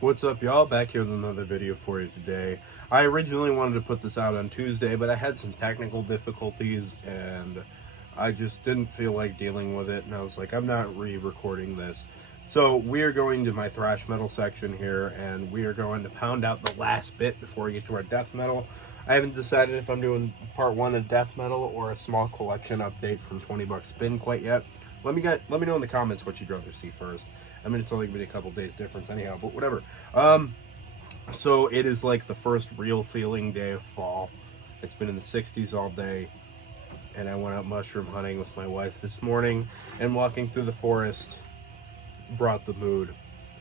What's up, y'all? Back here with another video for you today. I originally wanted to put this out on Tuesday, but I had some technical difficulties and I just didn't feel like dealing with it, and I was like, I'm not re-recording this. So we are going to my thrash metal section here, and we are going to pound out the last bit before we get to our death metal. I haven't decided if I'm doing part 1 of death metal or a small collection update from 20 Bucks Spin quite yet. Let me know in the comments what you'd rather see first. I mean, it's only gonna be a couple days difference anyhow, but whatever. So it is like the first real feeling day of fall. It's been in the 60s all day, and I went out mushroom hunting with my wife this morning, and walking through the forest brought the mood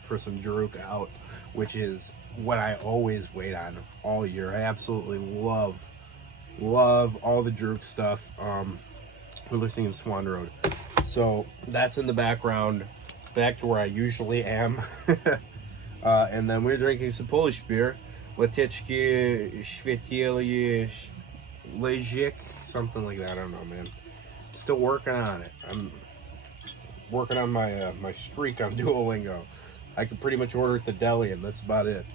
for some Jaruk out, which is what I always wait on all year. I absolutely love all the Jaruk stuff. We're listening in Swan Road. So that's in the background, back to where I usually am. And then we're drinking some Polish beer, Latyczki Świetliye Lezik, something like that. I don't know, man. Still working on it. I'm working on my my streak on Duolingo. I can pretty much order at the deli, and that's about it.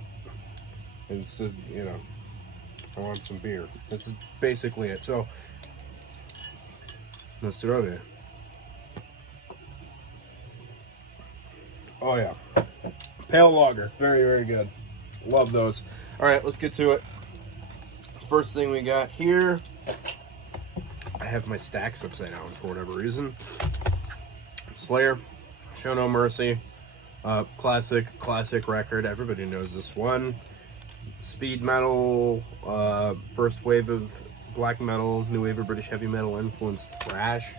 And so, you know, I want some beer. That's basically it. So let's throw it. Oh yeah, pale lager, very good. Love those. All right, let's get to it. First thing we got here, I have my stacks upside down for whatever reason. Slayer, Show No Mercy, classic record. Everybody knows this one. Speed metal, first wave of black metal, new wave of British heavy metal influenced thrash.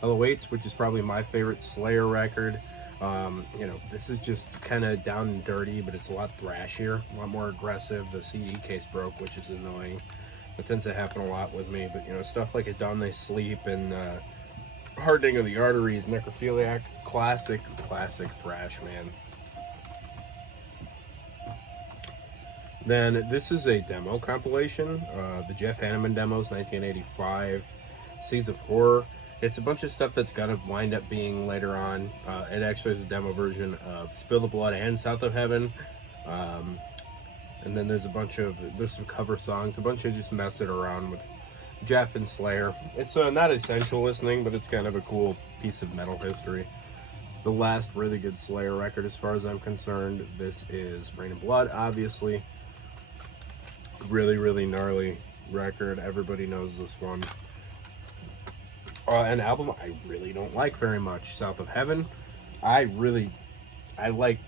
Waits, which is probably my favorite Slayer record. You know, this is just kind of down and dirty, but it's a lot thrashier, a lot more aggressive. The CD case broke, which is annoying. It tends to happen a lot with me, but you know, stuff like At Dawn They Sleep and Hardening of the Arteries, Necrophiliac, classic thrash, man. Then this is a demo compilation, the Jeff Hanneman demos, 1985, Seeds of Horror. It's a bunch of stuff that's gonna wind up being later on. It actually is a demo version of Spill the Blood and South of Heaven. And then there's some cover songs, a bunch of just messing around with Jeff and Slayer. It's not essential listening, but it's kind of a cool piece of metal history. The last really good Slayer record as far as I'm concerned. This is Rain and Blood, obviously. Really gnarly record. Everybody knows this one. An album I really don't like very much, South of Heaven. I like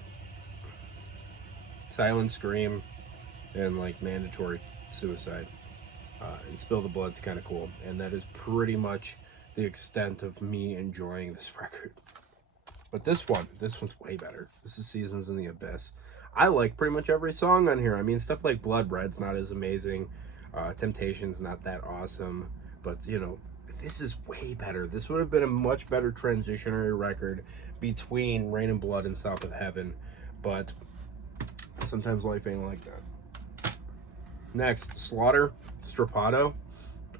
Silent Scream and like Mandatory Suicide. And Spill the Blood's kind of cool. And that is pretty much the extent of me enjoying this record. But this one's way better. This is Seasons in the Abyss. I like pretty much every song on here. I mean, stuff like Blood Red's not as amazing. Temptation's not that awesome. But, you know, this is way better. This would have been a much better transitionary record between Rain and Blood and South of Heaven, but sometimes life ain't like that. Next, Slaughter, Strappado.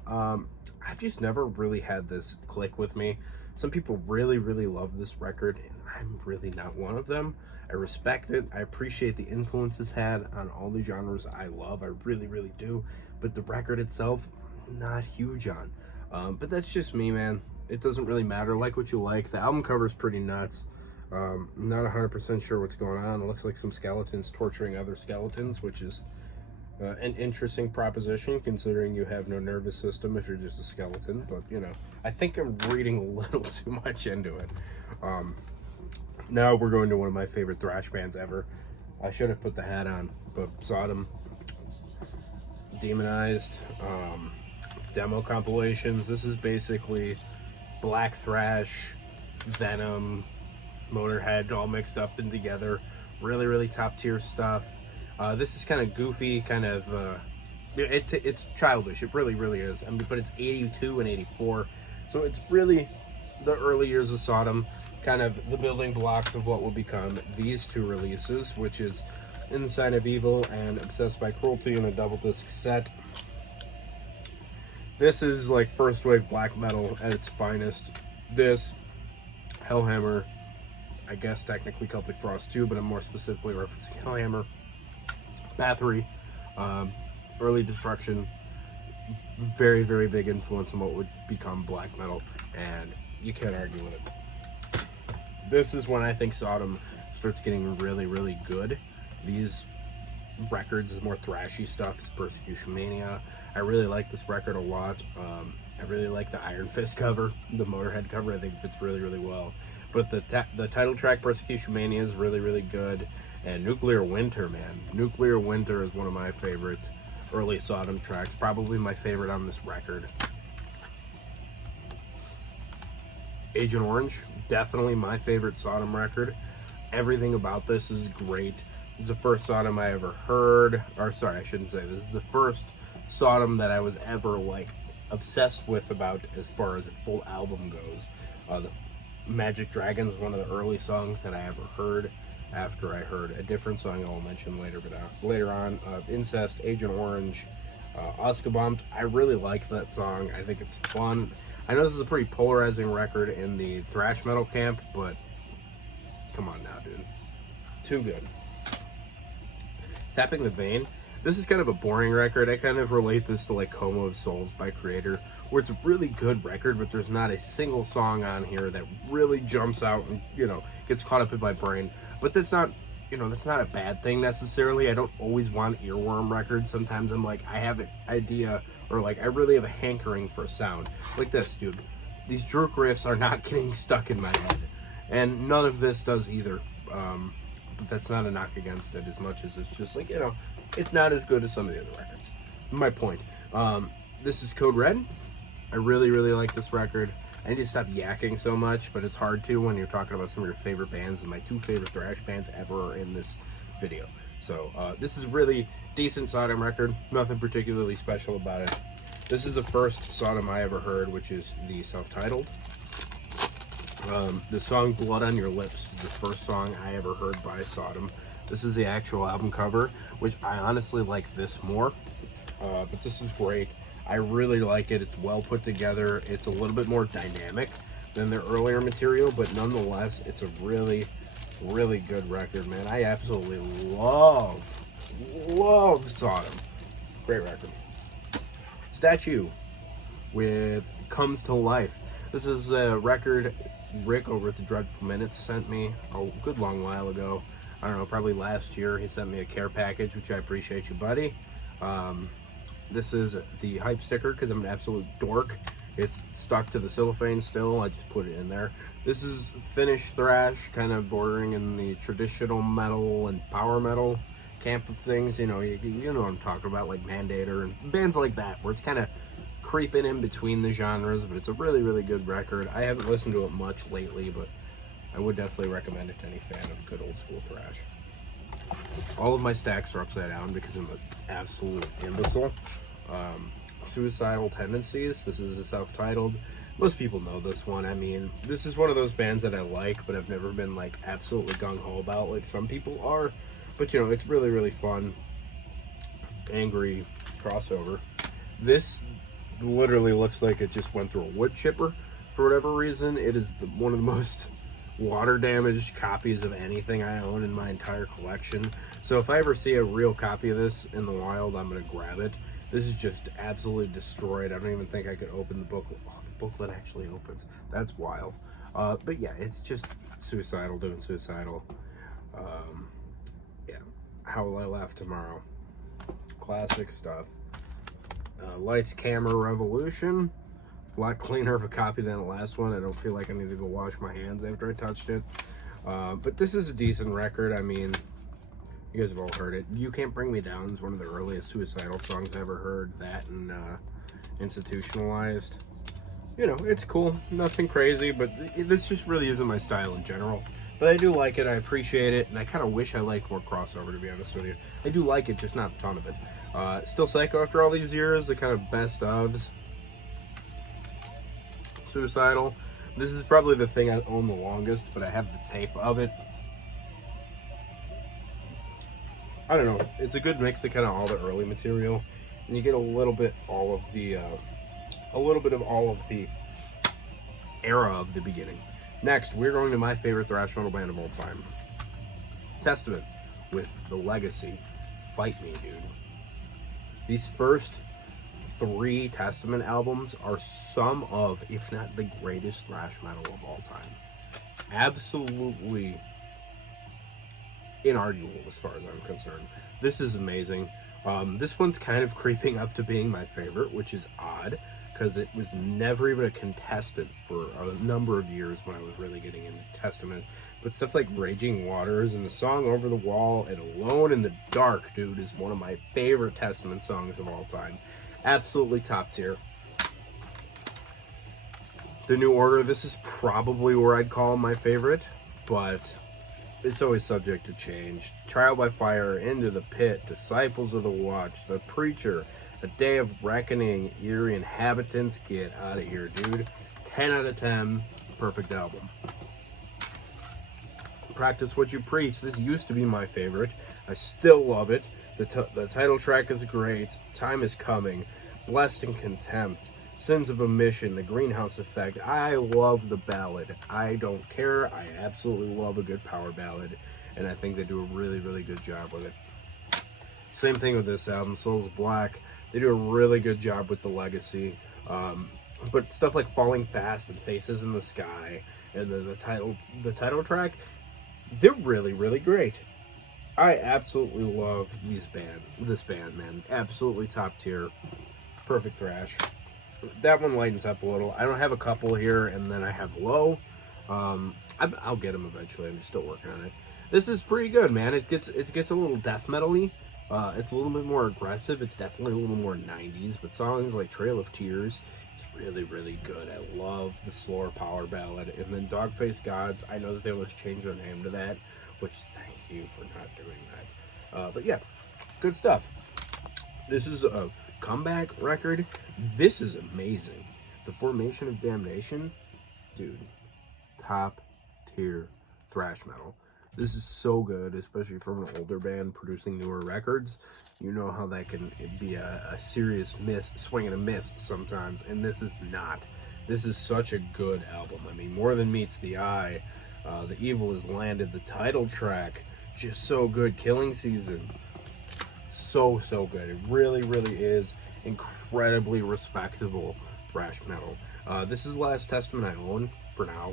I've just never really had this click with me. Some people really love this record, and I'm really not one of them. I respect it. I appreciate the influence it's had on all the genres I love. I really do. But the record itself, not huge on. But that's just me, man. It doesn't really matter. Like what you like. The album cover is pretty nuts. I'm not 100% sure what's going on. It looks like some skeletons torturing other skeletons, which is an interesting proposition considering you have no nervous system if you're just a skeleton. But, you know, I think I'm reading a little too much into it. Now we're going to one of my favorite thrash bands ever. I should have put the hat on, but Sodom, Demonized, demo compilations. This is basically black thrash, Venom, Motorhead all mixed up and together. Really top tier stuff. This is kind of goofy, kind of it's childish. It really is. I mean, but it's 82 and 84, so it's really the early years of Sodom, kind of the building blocks of what will become these two releases, which is In the Sign of Evil and Obsessed by Cruelty in a double disc set. This is like first wave black metal at its finest. This, Hellhammer, I guess technically Celtic Frost too, but I'm more specifically referencing Hellhammer, Bathory, Early Destruction, very, very big influence on what would become black metal, and you can't argue with it. This is when I think Sodom starts getting really, really good. These records, the more thrashy stuff, is Persecution Mania. I really like this record a lot. I really like the Iron Fist cover, the Motorhead cover. I think it fits really, really well. But the title track, Persecution Mania, is really, really good. And Nuclear Winter, man. Nuclear Winter is one of my favorite early Sodom tracks. Probably my favorite on this record. Agent Orange, definitely my favorite Sodom record. Everything about this is great. It's the first Sodom I ever heard. Or sorry, I shouldn't say this. This is the first Sodom that I was ever like obsessed with about as far as a full album goes. The Magic Dragon is one of the early songs that I ever heard after I heard a different song I'll mention later, but later on, Incest, Agent Orange, Oscabombt. I really like that song. I think it's fun. I know this is a pretty polarizing record in the thrash metal camp, but come on now, dude. Too good. Tapping the Vein. This is kind of a boring record. I kind of relate this to like Coma of Souls by Creator, where it's a really good record, but there's not a single song on here that really jumps out and, you know, gets caught up in my brain. But that's not, you know, that's not a bad thing necessarily. I don't always want earworm records. Sometimes I'm like, I have an idea, or like I really have a hankering for a sound. Like this, dude. These Druk riffs are not getting stuck in my head. And none of this does either. But that's not a knock against it as much as it's just like, you know, it's not as good as some of the other records. My point. This is Code Red. I really, really like this record. I need to stop yakking so much, but it's hard to when you're talking about some of your favorite bands, and my two favorite thrash bands ever are in this video. So this is a really decent Sodom record. Nothing particularly special about it. This is the first Sodom I ever heard, which is the self-titled. The song Blood on Your Lips is the first song I ever heard by Sodom. This is the actual album cover, which I honestly like this more. But this is great. I really like it. It's well put together. It's a little bit more dynamic than their earlier material, but nonetheless, it's a really, really good record, man. I absolutely love Sodom. Great record. Statue with Comes to Life. This is a record Rick over at the Dreadful Minutes sent me a good long while ago. I don't know, probably last year. He sent me a care package, which I appreciate you, buddy. This is the hype sticker because I'm an absolute dork. It's stuck to the cellophane still. I just put it in there. This is Finnish thrash, kind of bordering in the traditional metal and power metal camp of things. You know, you know what I'm talking about, like Mandator and bands like that, where it's kind of creeping in between the genres, but it's a really, really good record. I haven't listened to it much lately, but I would definitely recommend it to any fan of good old school thrash. All of my stacks are upside down because I'm an absolute imbecile. Suicidal Tendencies. This is a self-titled. Most people know this one. I mean, this is one of those bands that I like, but I've never been like absolutely gung-ho about like some people are. But you know, it's really, really fun. Angry crossover. This literally looks like it just went through a wood chipper for whatever reason. It is one of the most water damaged copies of anything I own in my entire collection. So if I ever see a real copy of this in the wild, I'm gonna grab it. This is just absolutely destroyed. I don't even think I could open the booklet. Oh, the booklet actually opens. That's wild. But yeah, it's just Suicidal doing Suicidal. Yeah, How Will I Laugh Tomorrow? Classic stuff. Lights, Camera, Revolution. A lot cleaner of a copy than the last one. I don't feel like I need to go wash my hands after I touched it. But this is a decent record. I mean, you guys have all heard it. You Can't Bring Me Down is one of the earliest Suicidal songs I ever heard. That and Institutionalized. You know, it's cool. Nothing crazy, but this just really isn't my style in general. But I do like it. I appreciate it. And I kind of wish I liked more crossover, to be honest with you. I do like it, just not a ton of it. Still Psycho after all these years. The kind of best ofs. Suicidal. This is probably the thing I own the longest, but I have the tape of it. I don't know. It's a good mix of kind of all the early material, and you get a little bit all of the a little bit of all of the era of the beginning. Next, we're going to my favorite thrash metal band of all time, Testament, with The Legacy, Fight Me, dude. These first 3 Testament albums are some of, if not the greatest thrash metal of all time. Absolutely inarguable as far as I'm concerned. This is amazing. This one's kind of creeping up to being my favorite, which is odd, because it was never even a contestant for a number of years when I was really getting into Testament. But stuff like Raging Waters and the song Over the Wall and Alone in the Dark, dude, is one of my favorite Testament songs of all time. Absolutely top tier. The New Order, this is probably where I'd call my favorite, but it's always subject to change. Trial by Fire, Into the Pit, Disciples of the Watch, The Preacher, A Day of Reckoning, Eerie Inhabitants, get out of here, dude. 10 out of 10, perfect album. Practice What You Preach, this used to be my favorite. I still love it. The title track is great. Time is Coming, Blessed in Contempt, Sins of Omission, The Greenhouse Effect. I love the ballad. I don't care. I absolutely love a good power ballad, and I think they do a really, really good job with it. Same thing with this album, Souls Black. They do a really good job with The Legacy. But stuff like Falling Fast and Faces in the Sky and the title track, they're really, really great. I absolutely love this band, man. Absolutely top tier. Perfect thrash. That one lightens up a little. I don't have a couple here, and then I have Low. I'll get them eventually. I'm just still working on it. This is pretty good, man. It gets a little death metal-y. It's a little bit more aggressive. It's definitely a little more 90s, but songs like Trail of Tears is really, really good. I love the slower power ballad. And then Dogface Gods, I know that they almost changed their name to that, which thank you for not doing that. But yeah, good stuff. This is a comeback record. This is amazing. The Formation of Damnation, dude, top tier thrash metal. This is so good, especially from an older band producing newer records. You know how that can be a serious swing and a miss sometimes, and this is not. This is such a good album. I mean, more than meets the eye. The Evil Has Landed, the title track, just so good. Killing Season, so good. It really, really is incredibly respectable thrash metal. This is the last Testament I own for now.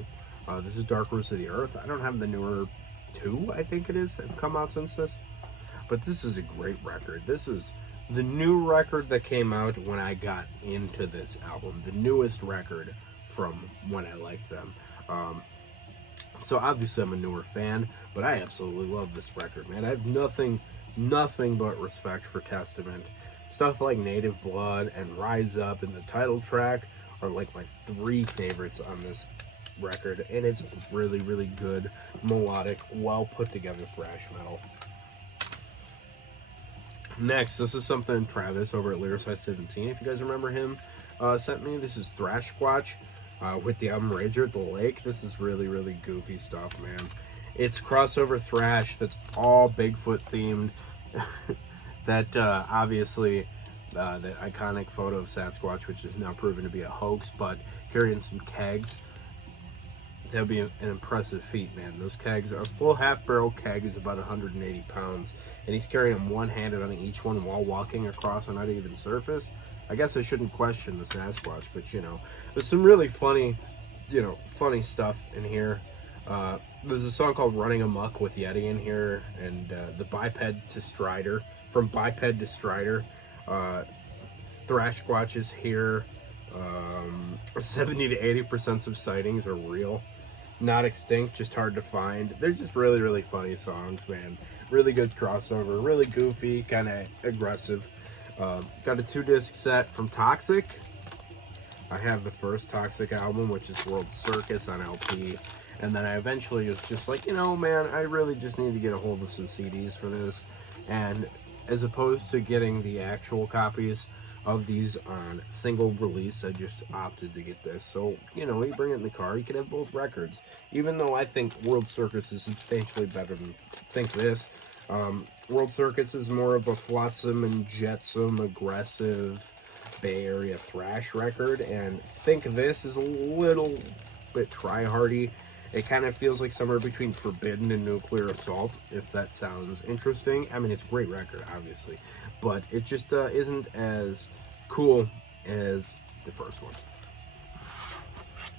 This is Dark Roots of the Earth. I don't have the newer 2, I think it is, have come out since this. But this is a great record. This is the new record that came out when I got into this album. The newest record from when I liked them. So obviously I'm a newer fan, but I absolutely love this record, man. I have nothing but respect for Testament. Stuff like Native Blood and Rise Up and the title track are like my 3 favorites on this record, and it's really, really good, melodic, well put together thrash metal. Next, this is something Travis over at Lyricide 17, if you guys remember him, sent me. This is Thrash Squatch with the album Rager at the Lake. This is really, really goofy stuff, man. It's crossover thrash that's all Bigfoot themed. That obviously the iconic photo of Sasquatch, which is now proven to be a hoax, but carrying some kegs. That would be an impressive feat, man. Those kegs, a full half-barrel keg is about 180 pounds, and he's carrying them one-handed on each one while walking across an uneven surface. I guess I shouldn't question the Sasquatch, but, you know, there's some really funny stuff in here. There's a song called Running Amok with Yeti in here, and the Biped to Strider, from Biped to Strider. Thrash Squatch is here. 70 to 80% of sightings are real. Not extinct, just hard to find. They're just really, really funny songs, man. Really good crossover, really goofy, kind of aggressive. Got a 2-disc set from Toxic. I have the first Toxic album, which is World Circus on LP. And then I eventually was just like, you know, man, I really just need to get a hold of some CDs for this. And as opposed to getting the actual copies of these on single release, I just opted to get this. So, you know, you bring it in the car, you can have both records. Even though I think World Circus is substantially better than Think This. World Circus is more of a flotsam and jetsam, aggressive, Bay Area thrash record, and think this is a little bit try-hardy. It kind of feels like somewhere between Forbidden and Nuclear Assault, if that sounds interesting. I mean, it's a great record, obviously, but it just isn't as cool as the first one.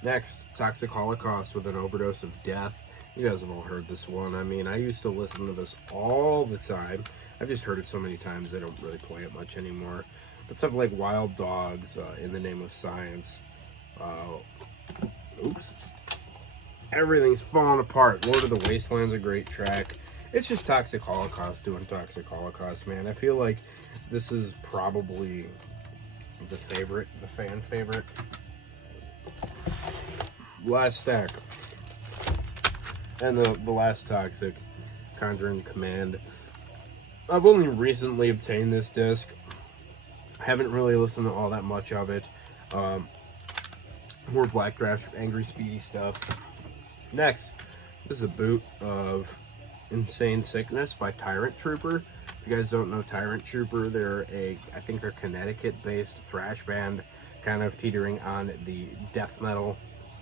Next, Toxic Holocaust with an Overdose of Death. You guys have all heard this one. I mean, I used to listen to this all the time. I've just heard it so many times I don't really play it much anymore. But stuff like Wild Dogs, In the Name of Science. Oops. Everything's falling apart. Lord of the Wasteland's a great track. It's just Toxic Holocaust doing Toxic Holocaust, man. I feel like this is probably the fan favorite. Last stack. And the last Toxic, Conjuring Command. I've only recently obtained this disc. Haven't really listened to all that much of it. More Black Thrash, Angry Speedy stuff. Next, this is a boot of Insane Sickness by Tyrant Trooper. If you guys don't know Tyrant Trooper, I think they're Connecticut-based thrash band, kind of teetering on the death metal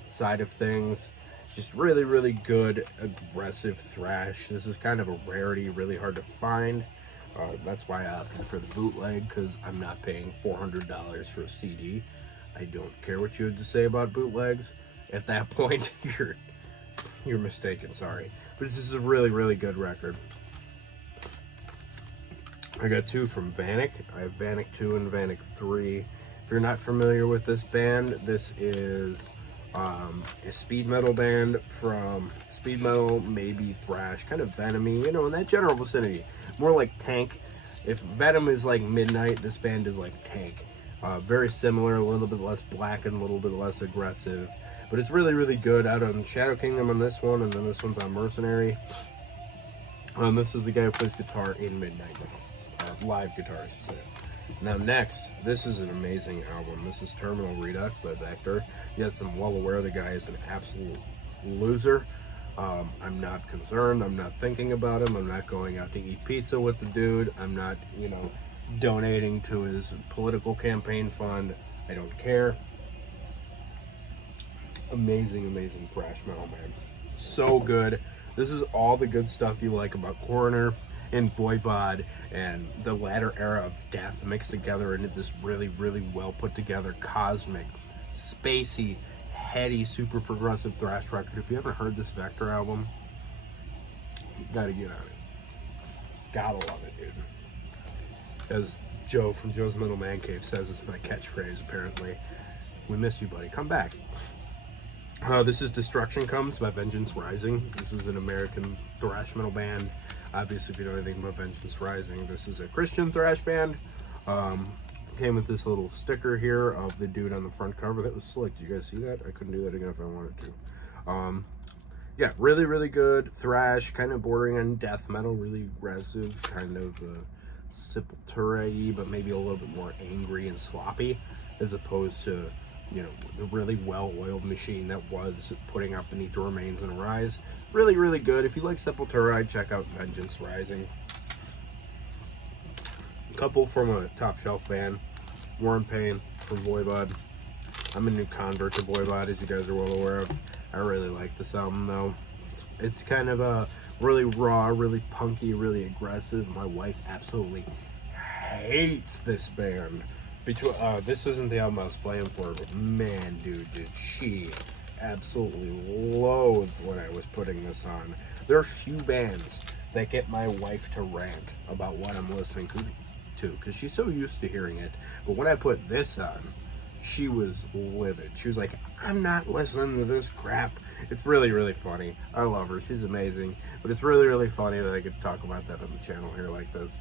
side of things. Just really, really good, aggressive thrash. This is kind of a rarity, really hard to find. That's why I opted for the bootleg, because I'm not paying $400 for a CD. I don't care what you had to say about bootlegs. At that point, you're mistaken, sorry. But this is a really, really good record. I got two from Vanek. I have Vanek 2 and Vanek 3. If you're not familiar with this band, this is a speed metal band from speed metal, maybe thrash, kind of Venom-y, you know, in that general vicinity. More like Tank. If Venom is like Midnight, this band is like Tank. Very similar, a little bit less black and a little bit less aggressive. But it's really, really good. Out on Shadow Kingdom on this one, and then this one's on Mercenary. This is the guy who plays guitar in Midnight now. Live guitar, I should say. Now next, this is an amazing album. This is Terminal Redux by Vector. Yes, I'm well aware the guy is an absolute loser. I'm not concerned. I'm not thinking about him. I'm not going out to eat pizza with the dude. I'm not, donating to his political campaign fund. I don't care. Amazing, amazing thrash metal, man. So good. This is all the good stuff you like about Coroner and Voivod and the latter era of death mixed together into this really, really well put together, cosmic, spacey, heady, super progressive thrash record. If you haven't heard this Vector album, you gotta get on it. Gotta love it, dude. As Joe from Joe's Metal Man Cave says, it's my catchphrase, apparently. We miss you, buddy. Come back. This is Destruction Comes by Vengeance Rising. This is an American thrash metal band. Obviously, if you know anything about Vengeance Rising, this is a Christian thrash band. Came with this little sticker here of the dude on the front cover. That was slick. Do you guys see that? I couldn't do that again if I wanted to. Yeah, really, really good thrash, kind of bordering on death metal, really aggressive, kind of Sepultura-y, but maybe a little bit more angry and sloppy, as opposed to, the really well-oiled machine that was putting up Beneath the Remains and Arise. Really, really good. If you like Sepultura, I'd check out Vengeance Rising. A couple from a top shelf band, War and Pain from Voivod. I'm a new convert to Voivod, as you guys are well aware of. I really like this album, though. It's kind of a really raw, really punky, really aggressive. My wife absolutely hates this band. This isn't the album I was playing for, but man, dude, did she absolutely loathe when I was putting this on. There are few bands that get my wife to rant about what I'm listening to, because she's so used to hearing it. But when I put this on, she was livid. She was like, I'm not listening to this crap. It's really, really funny. I love her. She's amazing. But it's really, really funny that I could talk about that on the channel here like this.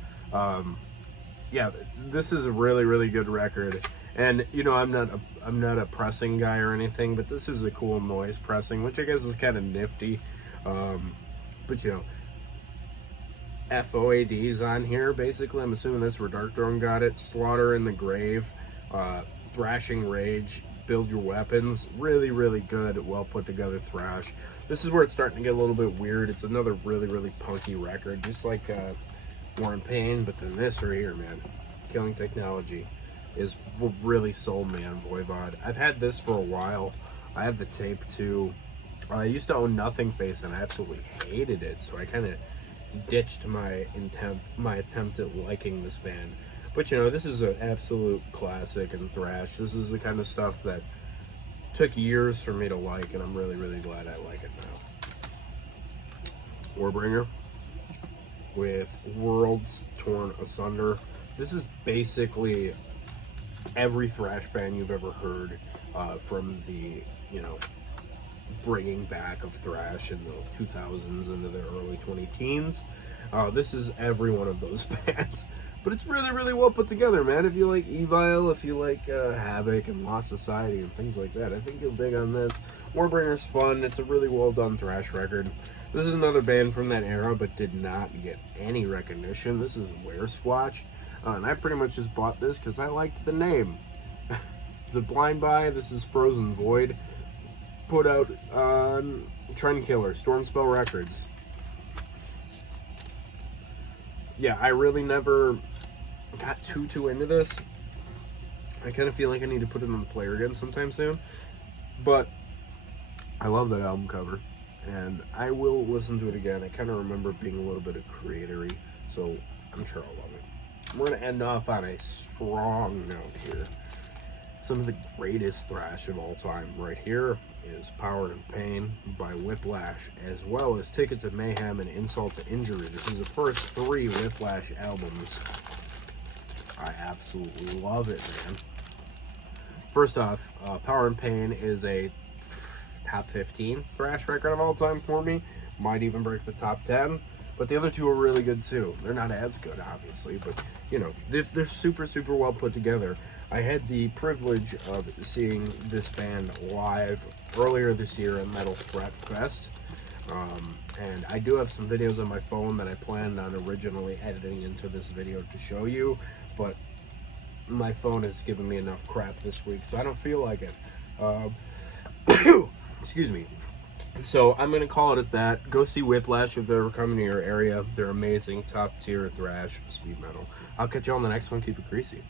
Yeah, this is a really, really good record. And, I'm not a pressing guy or anything, but this is a cool noise pressing, which I guess is kind of nifty. But, FOAD's on here, basically. I'm assuming that's where Dark Throne got it. Slaughter in the Grave, Thrashing Rage, Build Your Weapons. Really, really good, well put together thrash. This is where it's starting to get a little bit weird. It's another really, really punky record, just like War and Pain, but then this right here, man. Killing Technology. is what really sold me on Voivod. I've had this for a while. I have the tape too. I used to own Nothing Face and I absolutely hated it, so I kind of ditched my attempt at liking this band. But you know, this is an absolute classic in thrash. This is the kind of stuff that took years for me to like, and I'm really, really glad I like it now. Warbringer with Worlds Torn Asunder. This is basically every thrash band you've ever heard from the, you know, bringing back of thrash in the 2000s into the early 2010s. This is every one of those bands. But it's really, really well put together, man. If you like Evil, if you like Havoc and Lost Society and things like that, I think you'll dig on this. Warbringer's fun. It's a really well done thrash record. This is another band from that era, but did not get any recognition. This is Weresquatch. And I pretty much just bought this because I liked the name. The Blind Buy, this is Frozen Void. Put out on Trend Killer, Stormspell Records. Yeah, I really never got too into this. I kind of feel like I need to put it on the player again sometime soon. But I love that album cover, and I will listen to it again. I kind of remember being a little bit of creatory, so I'm sure I'll love it. We're going to end off on a strong note here. Some of the greatest thrash of all time right here is Power and Pain by Whiplash, as well as Ticket to Mayhem and Insult to Injury. This is the first 3 Whiplash albums. I absolutely love it, man. First off, Power and Pain is a top 15 thrash record of all time for me. Might even break the top 10. But the other 2 are really good too. They're not as good, obviously, but you know, they're super, super well put together. I had the privilege of seeing this band live earlier this year at Metal Threat Fest. And I do have some videos on my phone that I planned on originally editing into this video to show you, but my phone has given me enough crap this week, so I don't feel like it. Excuse me. So I'm going to call it at that. Go see Whiplash if they're ever coming to your area. They're amazing, top tier thrash, speed metal. I'll catch you on the next one. Keep it greasy.